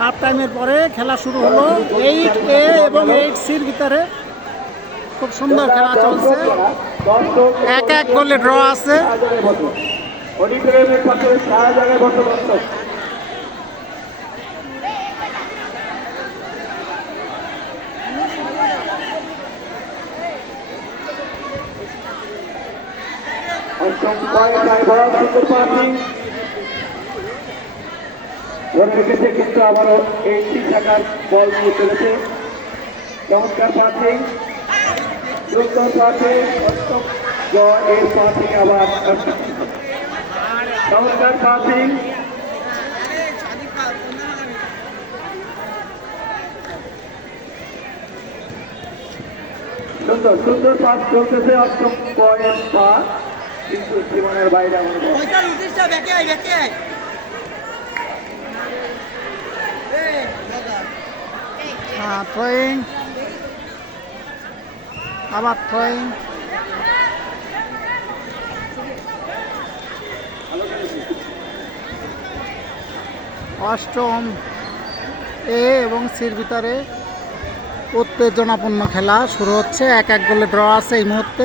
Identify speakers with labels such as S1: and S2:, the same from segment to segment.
S1: Half টাইমের পরে খেলা শুরু হলো। এইট এ এবং এইট সির ভিতরে খুব সুন্দর খেলা চলছে। এক এক গোলে ড্র আছে।
S2: অডিটোরিয়ামের পাশে সারা জায়গায় সুন্দর পার্টি রেখেছে কিন্তু আবারও এই ঠিক থাকার বল নিয়ে চলেছে চমৎকার পার্টি পার্টি আবার চমৎকার পার্টি সুন্দর সুন্দর পাস চলতেছে, অষ্টম পয়েন্ট পা কিন্তু জীবনের বাইরে
S3: দাদা।
S1: হ্যাঁ থ্রোয়িং আবার থ্রোয়িং অষ্টম এ এবং সির ভিতরে উত্তেজনাপূর্ণ খেলা শুরু হচ্ছে। এক এক গোলে ড্র আছে এই মুহূর্তে।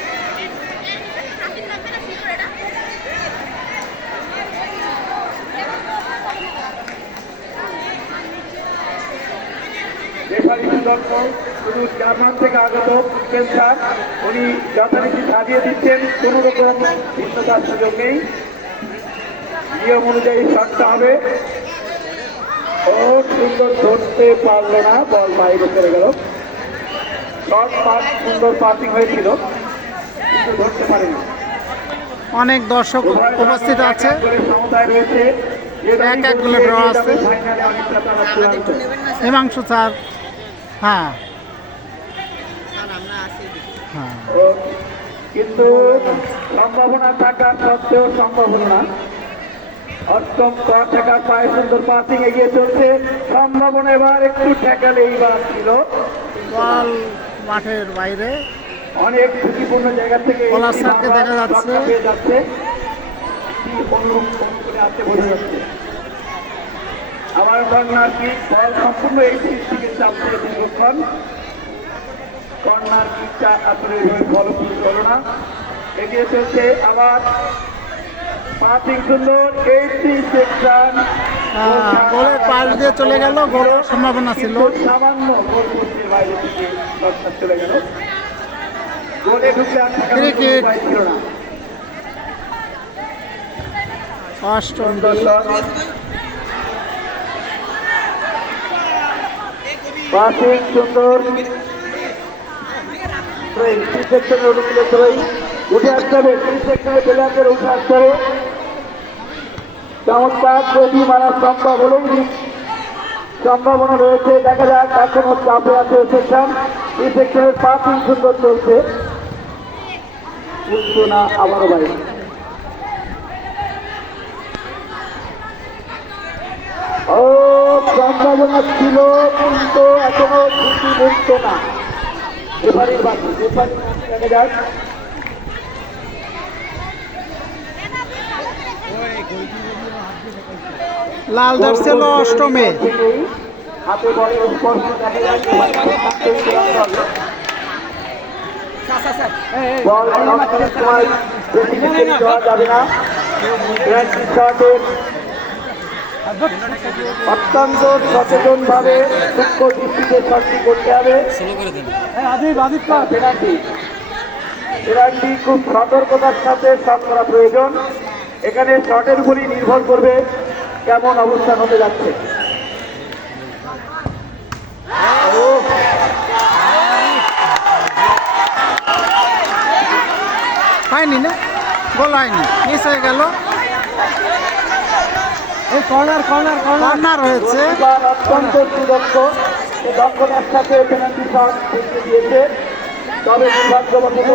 S2: রেফারি সিদ্ধান্ত শুধু জার্মান থেকে আগত ক্যান্সার। উনি যথারীতি সাজিয়ে দিচ্ছেন কোনো রকম ভিন্নতার সুযোগ নেই। নিয়ম অনুযায়ী শটটা হবে। ও সুন্দর ধরতে পারল না বল বাইরে চলে গেল। পাস সুন্দর পাসিং হয়েছিল কিন্তু ধরতে পারেনি।
S1: অনেক দর্শক উপস্থিত আছে।
S2: এক এক
S1: গোলে draw আছে। হিমাংশু স্যার। হ্যাঁ। হ্যাঁ।
S2: কিন্তু সম্ভাবনা থাকার সত্ত্বেও সম্ভব হলো না। অষ্টম ঠেকার পায়ে সুন্দর পাসিং এগিয়ে চলছে। সম্ভাবনা এবার একটু ঠেকালে এইবার ছিল।
S1: বল মাঠের বাইরে।
S2: অনেক ঝুঁকিপূর্ণ জায়গা থেকে
S1: দেখা যাচ্ছে।
S2: যাচ্ছে। কি অনুরূপ করে আছে বোঝা যাচ্ছে। আবার কর্নার কিক বল সম্পূর্ণ এই দিক থেকে চাপছে দীর্ঘক্ষণ কর্নার কিকটা আসলে ওইভাবে ফলপ্রসূ হলো না? এগিয়ে চলছে আবার পাঁচিং সুন্দর এইটি সেকশন
S1: হ্যাঁ, গোলের পাশ দিয়ে চলে গেল গোলের সম্ভাবনা ছিল।
S2: সামান্য গোল পোস্টের বাইরে থেকে চলে গেল। গোলে ঢুকলে আর থাকার
S1: Free
S2: কোনো
S1: kick।
S2: উপায় ছিল না।
S1: অষ্টম।
S2: সুন্দর শট সুন্দর থ্রি সেকশনের থ্রোয়িং উঠে আসতে হবে উঠে আসতে হবে। চমৎকার যদি মারা সম্ভব সম্ভাবনা রয়েছে, দেখা যাক এখনও চাপে আছে সেকশন। এই সুন্দর চলছে। না আবারও বাইরে। ও সম্ভাবনা ছিল কিন্তু এখনও ঝুঁকি মুক্ত না। এবারের বাকি এবারে দেখা যাক।
S1: লাল ধরছিল অষ্টমে।
S2: হাতে বলের স্পর্শ দেখা বল সময় বেশি দিকে যাবে না। অত্যন্ত সচেতনভাবে সূক্ষ্ম দৃষ্টিতে শটটি করতে হবে। পেনাল্টি। পেনাল্টি খুব সতর্কতার সাথে শট করা প্রয়োজন। এখানে শটের উপরই নির্ভর করবে কেমন অবস্থান হতে যাচ্ছে।
S1: পায়নি না? গোল হয়নি। মিস হয়ে গেল।
S3: কর্নার কর্নার
S1: কর্নার হয়েছে
S2: অত্যন্ত সুদক্ষ দক্ষতার সাথে পেনাল্টি শট দিয়েছে। তবে দুর্ভাগ্যবশত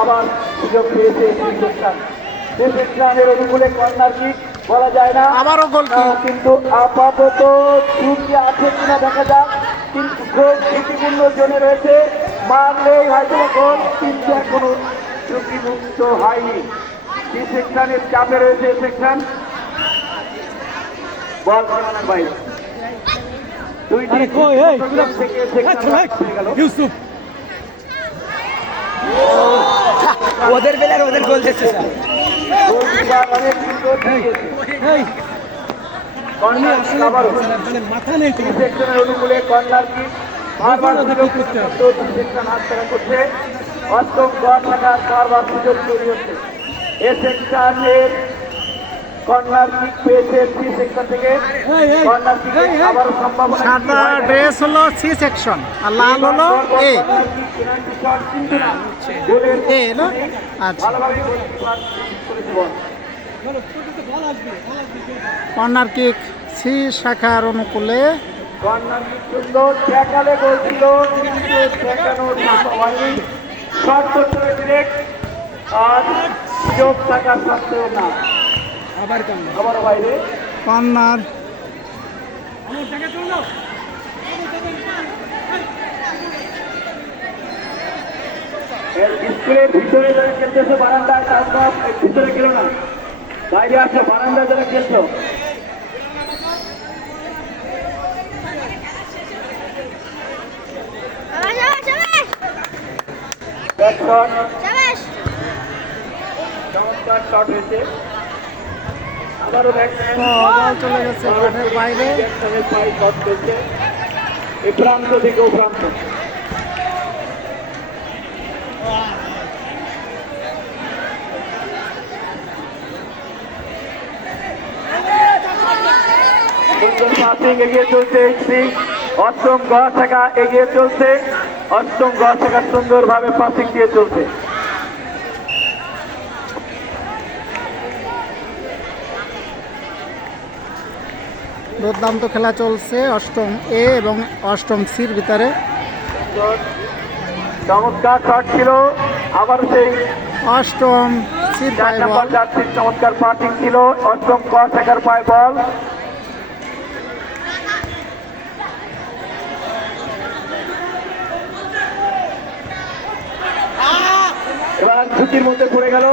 S2: আবার সুযোগ পেয়েছে ডিসেকশন অনুকূলে কর্নার কিক বলা যায় না।
S1: আবারও গোল
S2: কিন্তু আপাতত ঝুঁকি আছে কিনা দেখা যাক। কিন্তু গোল ঝুঁকিপূর্ণ জোনে রয়েছে। মারলেই হয়তো গোল কিন্তু এখনও ঝুঁকিমুক্ত হয়নি। সেকশনের চাপে রয়েছে সেকশন বল সীমানার বাইরে দুইটি প্রোগ্রাম থেকে সেকশন
S3: ওদের বেলার ওদের গোল দিচ্ছে
S2: কর্নার আবারও
S3: মাথা নেই
S2: অনুকূলে কর্নার কি? বারবার সুযোগ করছে। অষ্টম গড় থাকার বারবার সুযোগ তৈরি হচ্ছে। এ সেকশনের কর্নার কিক পেয়েছে সি সেকশন থেকে। কর্নার কিক আবারও সম্ভাবনা
S1: সাদা ড্রেস হলো সি সেকশন আর লাল হলো এ এ আচ্ছা। কর্নার কিক সি শাখার অনুকূলে।
S2: কর্নার কিক সুন্দর ট্যাকালে গোল ছিল কিন্তু ঠেকানোর মতো হয়নি। শট করতে ডিরেক্ট আর থাকা সত্ত্বেও না।
S3: আবার কর্নার
S2: আবারও বাইরে।
S1: কর্নার
S2: এর স্কুলের ভিতরে যারা খেলতেছে বারান্দায় তারপর ভিতরে খেলো না। বাইরে আসো বারান্দায় যারা খেলছো। চমৎকার শট হয়েছে।
S1: চলে গেছে মাঠের বাইরে।
S2: শট প্রান্ত থেকে ও প্রান্ত। সুন্দর পাসিং এগিয়ে চলছে সিং অষ্টম গ শাখা এগিয়ে চলছে। অষ্টম গ শাখা সুন্দরভাবে পাসিং দিয়ে চলছে।
S1: দুর্দান্ত খেলা চলছে অষ্টম এ এবং অষ্টম সির ভিতরে।
S2: চমৎকার শট ছিল। আবার সেই
S1: অষ্টম সির পায়ে বল।
S2: চমৎকার পাসিং ছিল। অষ্টম ক শাখার পায় বল। এবার ঝুঁকির মধ্যে পড়ে গেল।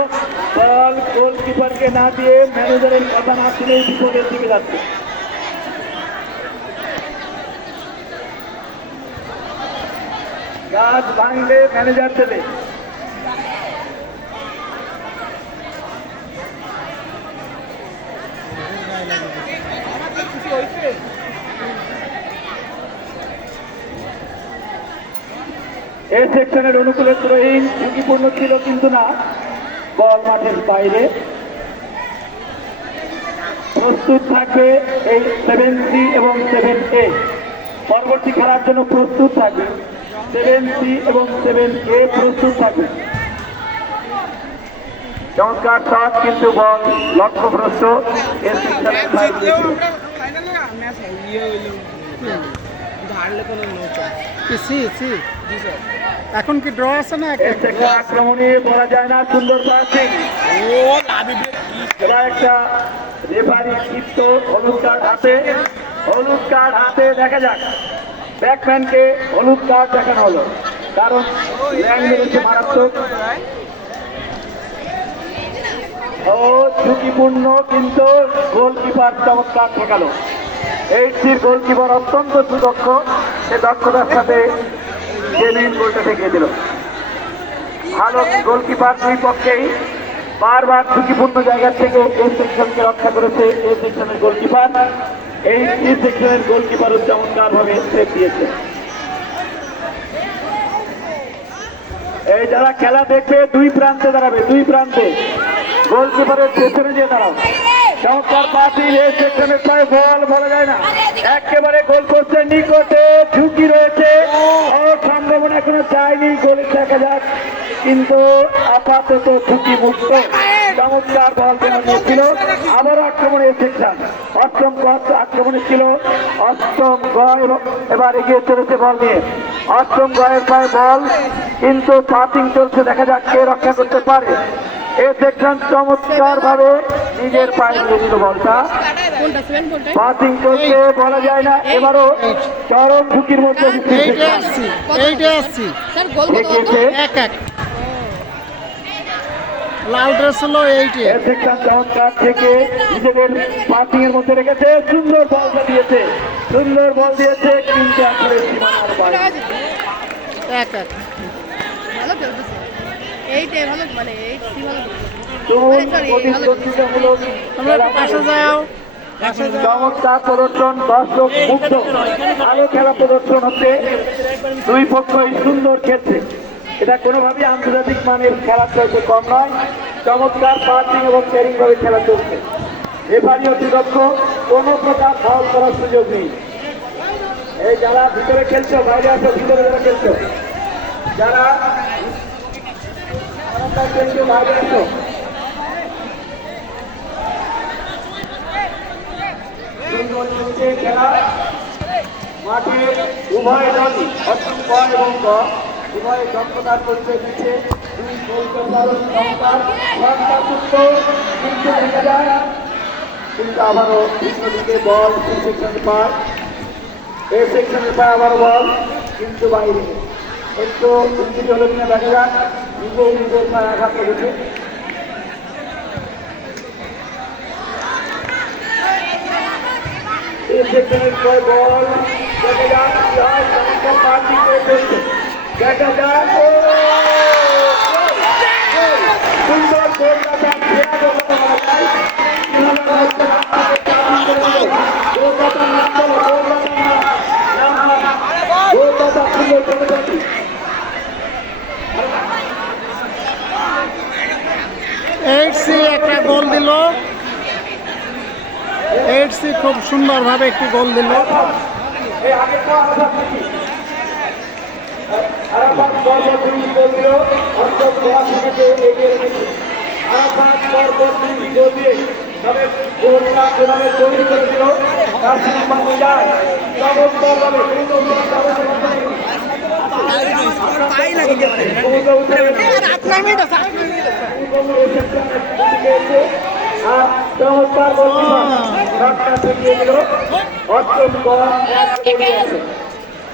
S2: বল গোলকিপারকে না দিয়ে ম্যানেজারের কথা না শুনেই বিপদের দিকে যাচ্ছে। গাছ ভাঙলে ম্যানেজার ছেলে। এই সেকশনের অনুকূলে ত্রয়ীন ঝুঁকিপূর্ণ ছিল কিন্তু না। বল মাঠের বাইরে। প্রস্তুত থাকবে এই সেভেন সি এবং সেভেন এ পরবর্তী খেলার জন্য প্রস্তুত থাকবে। সেভেন সি এবং সেভেন এ প্রস্তুত থাকবে। চমৎকার শট কিন্তু বল লক্ষ্যভ্রষ্ট এর
S1: এখন কি ড্র আছে না এক
S2: আক্রমণে বলা যায় না সুন্দর পাসিং এবার একটা রেফারি চিত্ত হলুদ কার্ড হাতে হলুদ কার্ড হাতে দেখা যাক। ব্যাটম্যানকে হলুদ কার্ড দেখানো হলো। কারণ মারাত্মক। ও ঝুঁকিপূর্ণ, কিন্তু গোলকিপার চমৎকার ঠেকালো এইচসির গোলকিপার অত্যন্ত সুদক্ষ। সে দক্ষতার সাথে জেনুইন গোলটা ঠেকিয়ে দিল। ভালো গোলকিপার দুই পক্ষেই। বারবার ঝুঁকিপূর্ণ জায়গা থেকে এই সেকশনকে রক্ষা করেছে এই সেকশনের গোলকিপার। এই সেকশনের গোলকিপারও চমৎকার ভাবে সেভ দিয়েছে। এই যারা খেলা দেখবে, দুই প্রান্তে দাঁড়াবে, দুই প্রান্তে। গোলকিপারের পেছনে যে দাঁড়াও। বল, বলা যায় না। একেবারে গোল পোস্টের নিকটে ঝুঁকি রয়েছে। সম্ভাবনা এখনও চায়নি গোলে দেখা যাক। কিন্তু আপাতত ঝুঁকি মুক্ত চমৎকার বল যেন ছিল। আবারও আক্রমণে সেকশন অষ্টম গজ আক্রমণে ছিল। অষ্টম গয় এবার এগিয়ে চলেছে বল নিয়ে। অষ্টম গয়ের পায়ে বল কিন্তু পাতিং চলছে। দেখা যাক কে রক্ষা করতে পারে। এ সেকশন চমৎকার ভাবে নিজের পায়ে দিল বলটা। পাতিং চলছে বলা যায় না। এবারও চরম ঝুঁকির মধ্যে দিচ্ছে
S1: এইটে
S2: সেকশন।
S1: আসছি এইটে আসছি
S4: স্যার গোল কত
S2: দেখিয়েছে
S1: এক এক লাল ড্রেস হলো এইটে।
S2: থেকে নিজেদের পার্কিং এর মধ্যে রেখেছে সুন্দর বলটা দিয়েছে সুন্দর বল দিয়েছে কিন্তু আসলে সীমানার বাইরে।
S1: এক এক।
S4: ভালো খেলতেছে। এইটে ভালো মানে এইট ভালো
S2: চমৎকার প্রদর্শন দর্শক মুগ্ধ। ভালো খেলা প্রদর্শন হচ্ছে দুই পক্ষই সুন্দর খেলছে। এটা কোনোভাবেই আন্তর্জাতিক মানের খেলা চাইতে কম নয়। চমৎকার পার্কিং এবং ভাবে খেলা চলছে। এবারই অতিদক্ষ কোনো প্রকার ফাউল করার সুযোগ নেই। এই যারা ভিতরে খেলছো, বাইরে আসো, ভিতরে যারা খেলছো যারা খেলছো খেলা। মাঠে উভয় দলই অষ্টম ক এবং ক উভয় দক্ষতার পরিচয় দিচ্ছে দুই কলকাতার সরকার কিন্তু দেখা যায় কিন্তু আবারও দিকে বল সেই সেকশনে এই সেকশনে পায় আবারও বল, কিন্তু বাইরে। একটু ইঞ্জুরি হলো কিনা দেখা যাক আঘাত করেছে। সেকশনের পর বল কলকাতা
S1: একটা গোল দিল। এইট খুব সুন্দরভাবে একটি গোল দিল
S2: এই আগে তো আলাদা থাকি আরাফাত পর্বত অন্তত গোয়া থেকে এগিয়ে রেখেছে আরাফাত পর্বত দুই তবে তৈরি করেছিল। তার চমৎকার ভাবে আর চমৎকার শটটা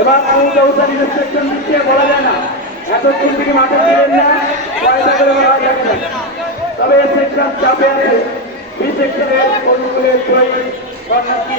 S2: এবার আমি চৌধুরী রেস্ট্রিকশন দিচ্ছে বলা যায় না এতক্ষণ থেকে মাঠে ছিলেন না পয়সা করে বলা যাবে না তবে সেকশন চাপে আছে বি সেকশনের জয়ী কর্নারটি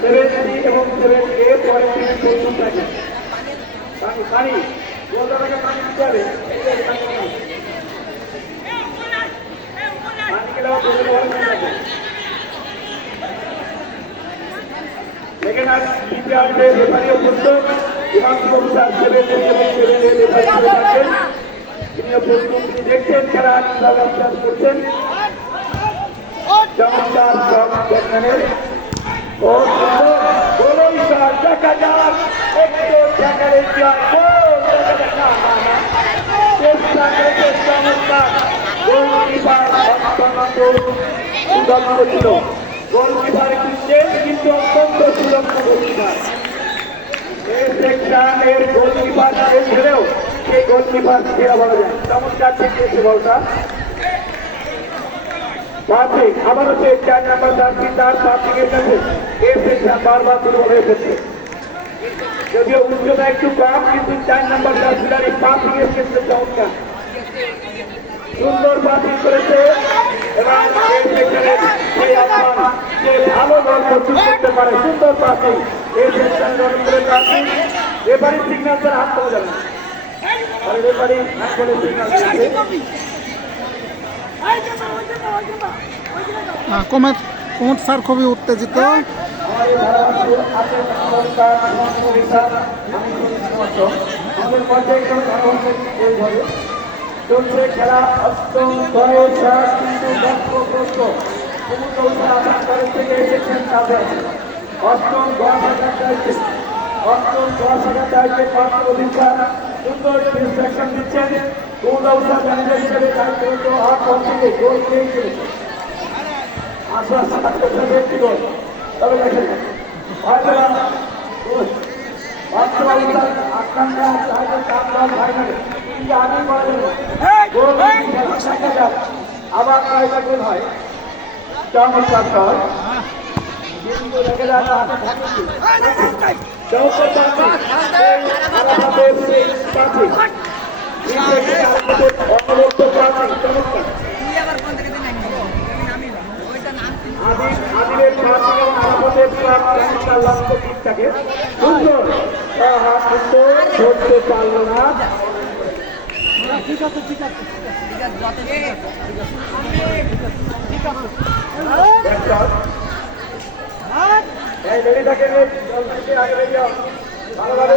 S2: সেভেন বি এবং সেভেন এ পরের দিনে প্রস্তুত থাকেন পানি পানি জলদাটাকে পানি দিতে হবে। সেকেন্ড দ্বিতীয় আসবে রেফারি উপস্থিত হিমাংশু বাবু সেভেন বি এবং সেভেন এ রেফারি হিসেবে তিনিও প্রস্তুত তিনি দেখছেন খেলা করছেন। চমৎকার শট ব্যাটম্যানের ও সুন্দর গোলই শট দেখা যাক একটু দেখার চেষ্টা করেছে চমৎকার গোলকিপার সুদক্ষ ছিল গোলকিপার কিন্তু অত্যন্ত সুদক্ষ গোলকিপার এই গোলকিপার শেষ সেই গোলকিপার সেরা বলা যায় চমৎকার দেখিয়েছে বলটা পাঁচিং আবারও সেই চার নাম্বার যাত্রী তার পাঁচিংয়ের কাছে এই সেকশন বারবার দুর্বল হয়ে পড়ছে যদিও উচ্চতা একটু কম, কিন্তু চার নাম্বার এই পাঁচিংয়ের ক্ষেত্রে চমৎকার। সুন্দর পাসিং করেছে। এবং এই সেকশনে সেই আহ্বান ভালো দল প্রস্তুত করতে পারে, সুন্দর পাসিং এই সেকশন করে পাসিং রেফারি সিগন্যাল হাত তোলা যাবে আর রেফারি হাত করে
S1: কুমার কুমার স্যার খুবই উত্তেজিত।
S2: খেলা কিন্তু অষ্টম দশ হাজার চাইছে পাঁচ অধিকার, সুন্দর দিচ্ছেন। সমুদ্র উত্তর ম্যানেজার হিসেবে দায়িত্ব আর কমপ্লিটে গোল খেয়েই চলেছে আশ্বাস থাকতেছে ব্যক্তি গোল তবে দেখেন হয়তো বাস্তবতা আকাঙ্ক্ষা হয়তো চাপ দেওয়া হয় না কিন্তু আমি না। গোল আবার কয়টা গোল হয় চমৎকার শট কিন্তু ধরতে পারল না রেডি থাকে রে, জল থেকে আগে রেডি হও। ভালোভাবে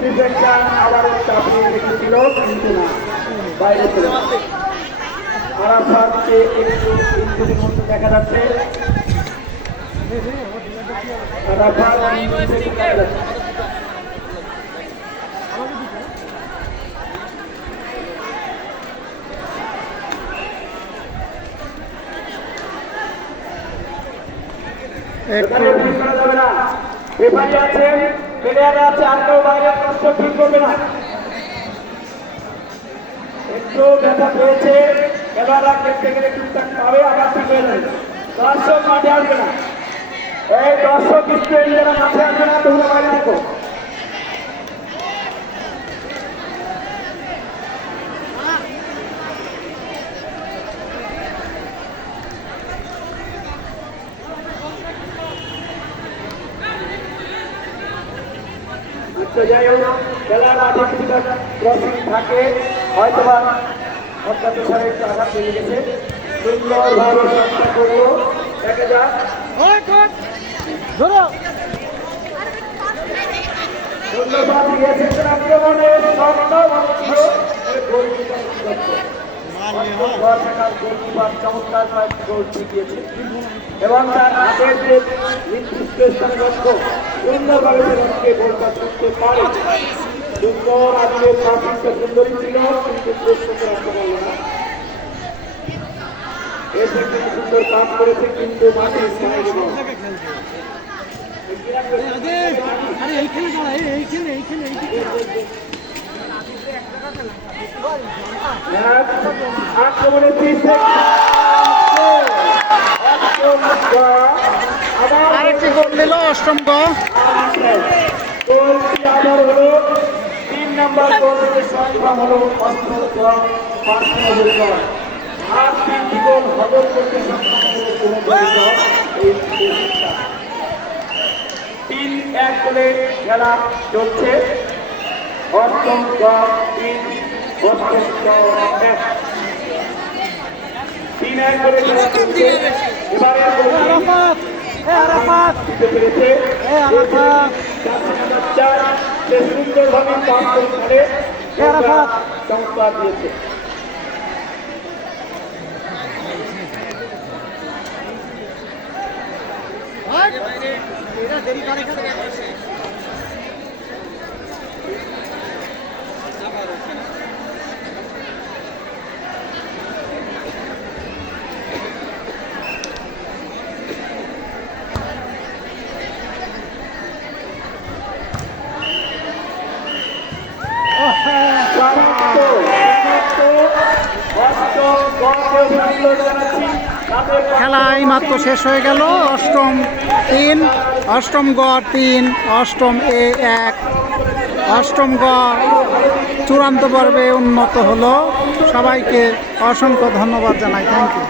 S2: ডিফেন্সার আবারও চাপিয়ে রেখেছিল কিন্তু না বাইরে চলে। আরাফাতকে একটু ইঞ্জুরির মধ্যে দেখা যাচ্ছে আরাফাত দেখা যাচ্ছে।
S1: একটু
S2: এখানে ঠিক করা যাবে না রেফারি আছে প্লেয়ার আছে আর কেউ বাইরে প্রশ্ন না একটু ব্যথা পেয়েছে খেলোয়াড়রা খেলতে গেলে টুকটাক পাবে, আবার ঠিক হয়ে যাবে দর্শক মাঠে আসবে না এই দর্শক স্টুডেন্ট যারা মাঠে আসবে না তোমরা বাইরে থাকো আচ্ছা যাই হোক খেলার মাঠে থাকে হয়তো বা অত্যন্ত সারে একটু গেছে সুন্দরভাবে চেষ্টা করব দেখা যাক চমৎকার কয়েকটি গোল ঠেকিয়েছে এবং তার হাতের যে লক্ষ্য সুন্দরভাবে লক্ষ্যে গোলটা করতে পারে সুন্দর আজকের পাঁচটা সুন্দরী ছিল কিন্তু প্রশ্ন রাখতে পারল না। এসে কিন্তু সুন্দর কাজ করেছে কিন্তু মাঠে
S3: আরে এইখানে দাঁড়া এইখানে এইখানে এইখানে
S2: এক, আক্রমণে পিছে আবার
S1: আরেকটি গোল
S2: হলো তিন নাম্বার গোলের আর তিনটি গোল হজম করতে তিন এক গোলে খেলা চলছে। অষ্টম গ তিন তিন এক করে এবারে
S3: আরাফাত এ আরাফাত এ আরাফাত
S2: চার সে সুন্দরভাবে কাজ করে খেলে
S3: আরাফাত।
S2: চমৎকার দিয়েছে প্রাপ্ত
S1: এইমাত্র শেষ হয়ে গেল। অষ্টম তিন, অষ্টম গ তিন, অষ্টম এ এক, অষ্টম গ চূড়ান্ত পর্বে উন্নত হলো। সবাইকে অসংখ্য ধন্যবাদ জানাই। Thank you